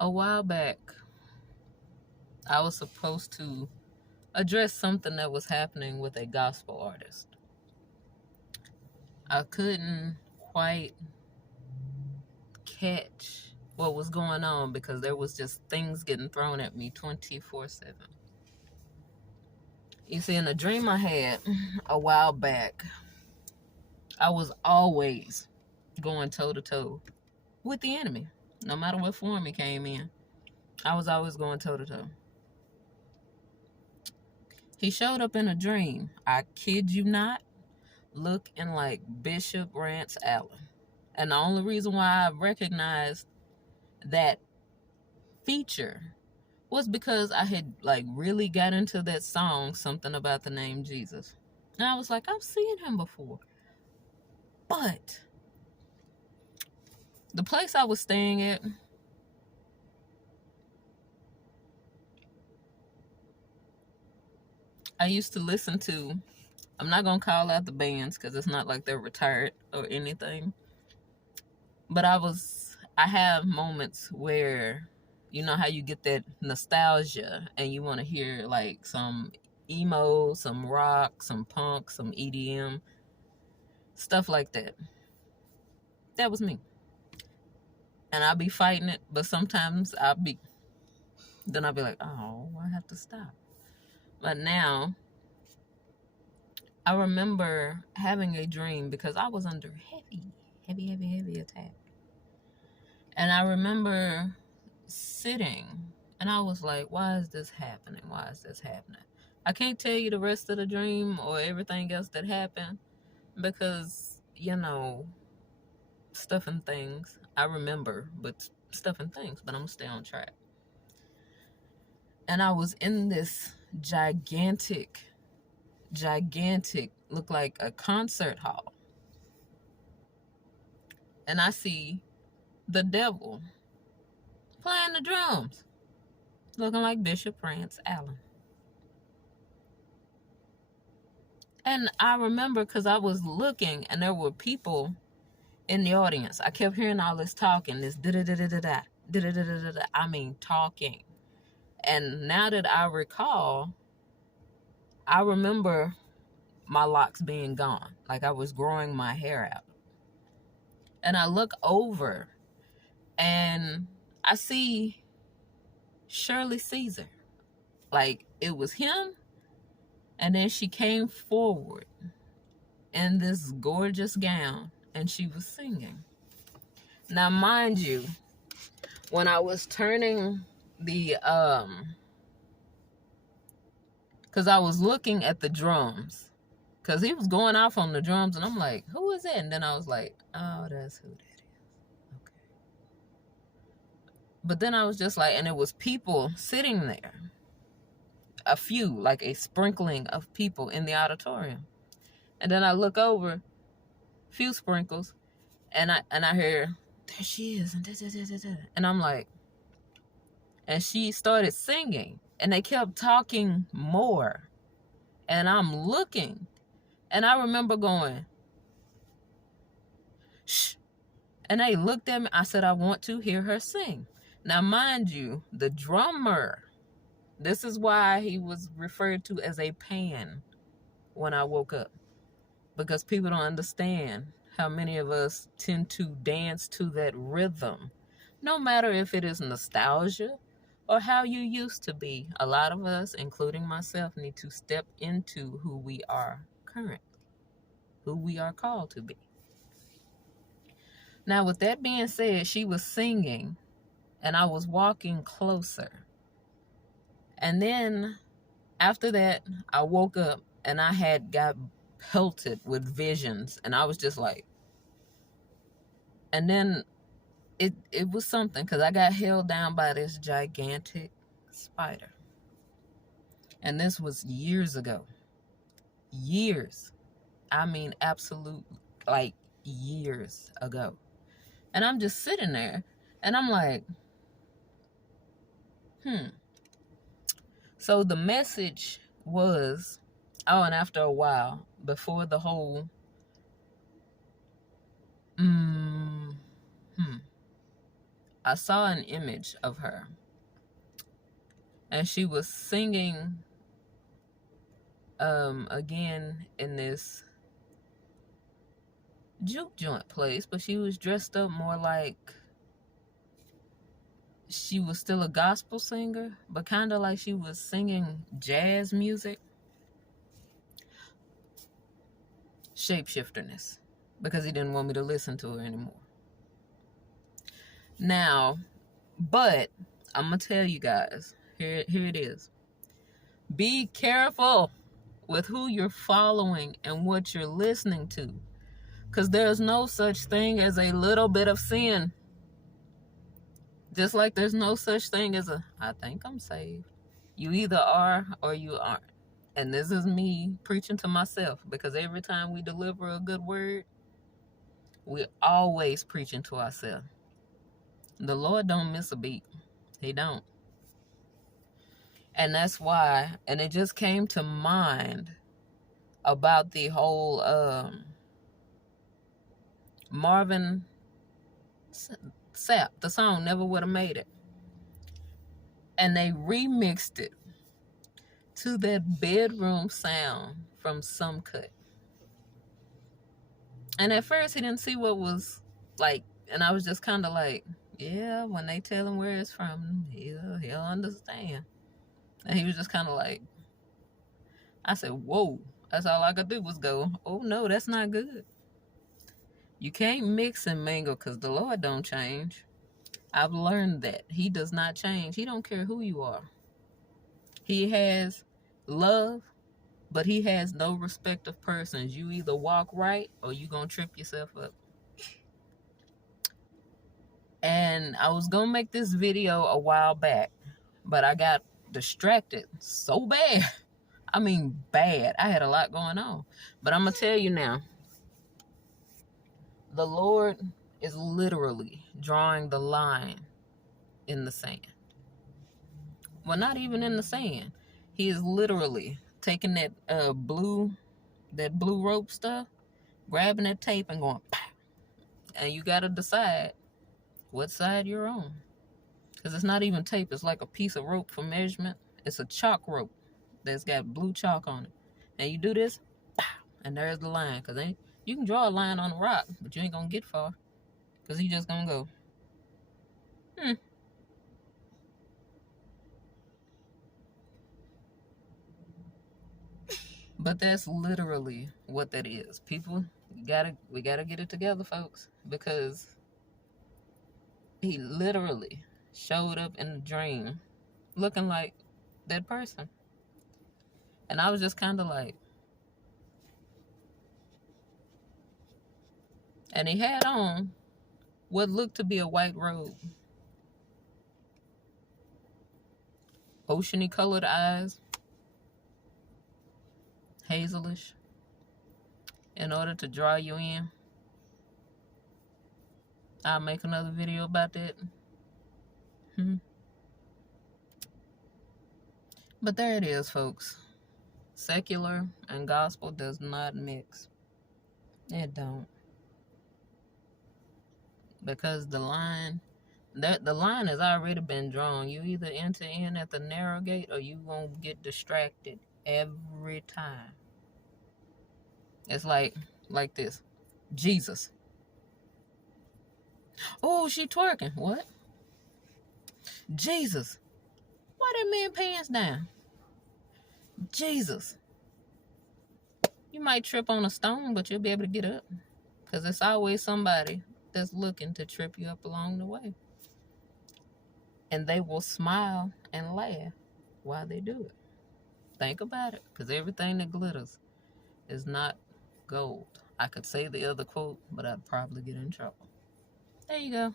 A while back, I was supposed to address something that was happening with a gospel artist. I couldn't quite catch what was going on because there was just things getting thrown at me 24/7. You see, in a dream I had a while back, I was always going toe to toe with the enemy. No matter what form he came in, I was always going toe to toe. He showed up in a dream, I kid you not, looking like Bishop Rance Allen. And the only reason why I recognized that feature was because I had really got into that song, something about the name Jesus. And I was like, I've seen him before. But the place I was staying at, I used to listen to, I'm not going to call out the bands because it's not like they're retired or anything. But I have moments where, you know how you get that nostalgia and you want to hear like some emo, some rock, some punk, some EDM, stuff like that. That was me. And I'll be fighting it, but sometimes I'll be like, oh, I have to stop. But now, I remember having a dream because I was under heavy attack. And I remember sitting and I was like, why is this happening? Why is this happening? I can't tell you the rest of the dream or everything else that happened because, stuff and things. I remember, but stuff and things, but I'm gonna stay on track. And I was in this gigantic, looked like a concert hall. And I see the devil playing the drums, looking like Bishop Rance Allen. And I remember because I was looking and there were people in the audience. I kept hearing all this talking, this da-da-da-da-da-da, da-da-da-da-da-da, I mean talking. And now that I recall, I remember my locks being gone, like I was growing my hair out. And I look over and I see Shirley Caesar. Like it was him. And then she came forward in this gorgeous gown and she was singing. Now, mind you, when I was turning the, because I was looking at the drums, because he was going off on the drums, and I'm like, who is it? And then I was like, oh, that's who that is. Okay. But then I was just like, and it was people sitting there. A few, like a sprinkling of people in the auditorium. And then I look over, few sprinkles, and I hear, there she is, and I'm like, and she started singing, and they kept talking more, and I'm looking, and I remember going, shh, and they looked at me. I said, I want to hear her sing. Now, mind you, the drummer, this is why he was referred to as a pan when I woke up, because people don't understand how many of us tend to dance to that rhythm, no matter if it is nostalgia or how you used to be. A lot of us, including myself, need to step into who we are currently, who we are called to be. Now, with that being said, she was singing and I was walking closer. And then after that, I woke up and I had got pelted with visions, and I was just like, and then it was something, because I got held down by this gigantic spider. And this was years ago. Years. I mean, absolutely, like years ago. And I'm just sitting there and I'm like, So the message was, oh, and after a while, before the whole, I saw an image of her, and she was singing again in this juke joint place, but she was dressed up more like she was still a gospel singer, but kind of like she was singing jazz music. Shapeshifterness, because he didn't want me to listen to her anymore. Now, but I'm gonna tell you guys, here it is. Be careful with who you're following and what you're listening to, because there's no such thing as a little bit of sin. Just like there's no such thing as I think I'm saved. You either are or you aren't. And this is me preaching to myself, because every time we deliver a good word, we're always preaching to ourselves. The Lord don't miss a beat. He don't. And that's why, and it just came to mind about the whole Marvin Sapp, the song Never Would Have Made It. And they remixed it to that bedroom sound from Some Cut. And at first he didn't see what was like, and I was just kind of like, yeah, when they tell him where it's from, he'll understand. And he was just kind of like, I said, whoa. That's all I could do was go, oh no, that's not good. You can't mix and mingle, because the Lord don't change. I've learned that. He does not change. He don't care who you are. He has love, but he has no respect of persons. You either walk right or you gonna trip yourself up. And I was gonna make this video a while back, but I got distracted so bad. I mean bad. I had a lot going on. But I'm gonna tell you now, the Lord is literally drawing the line in the sand. Well, not even in the sand. He is literally taking that blue rope stuff, grabbing that tape and going, pow. And you got to decide what side you're on. Because it's not even tape. It's like a piece of rope for measurement. It's a chalk rope that's got blue chalk on it. And you do this, pow, and there's the line. Because you can draw a line on a rock, but you ain't going to get far. Because he just going to go, But that's literally what that is. People, we gotta get it together, folks, because he literally showed up in the dream looking like that person. And I was just kind of like, and he had on what looked to be a white robe, oceany colored eyes, hazelish, in order to draw you in. I'll make another video about that. But there it is, folks. Secular and gospel does not mix. It don't. Because the line has already been drawn. You either enter in at the narrow gate or you won't get distracted every time. It's like this. Jesus. Oh, she twerking. What? Jesus. Why that man pants down? Jesus. You might trip on a stone, but you'll be able to get up. Because it's always somebody that's looking to trip you up along the way. And they will smile and laugh while they do it. Think about it. Because everything that glitters is not gold. I could say the other quote, but I'd probably get in trouble. There you go.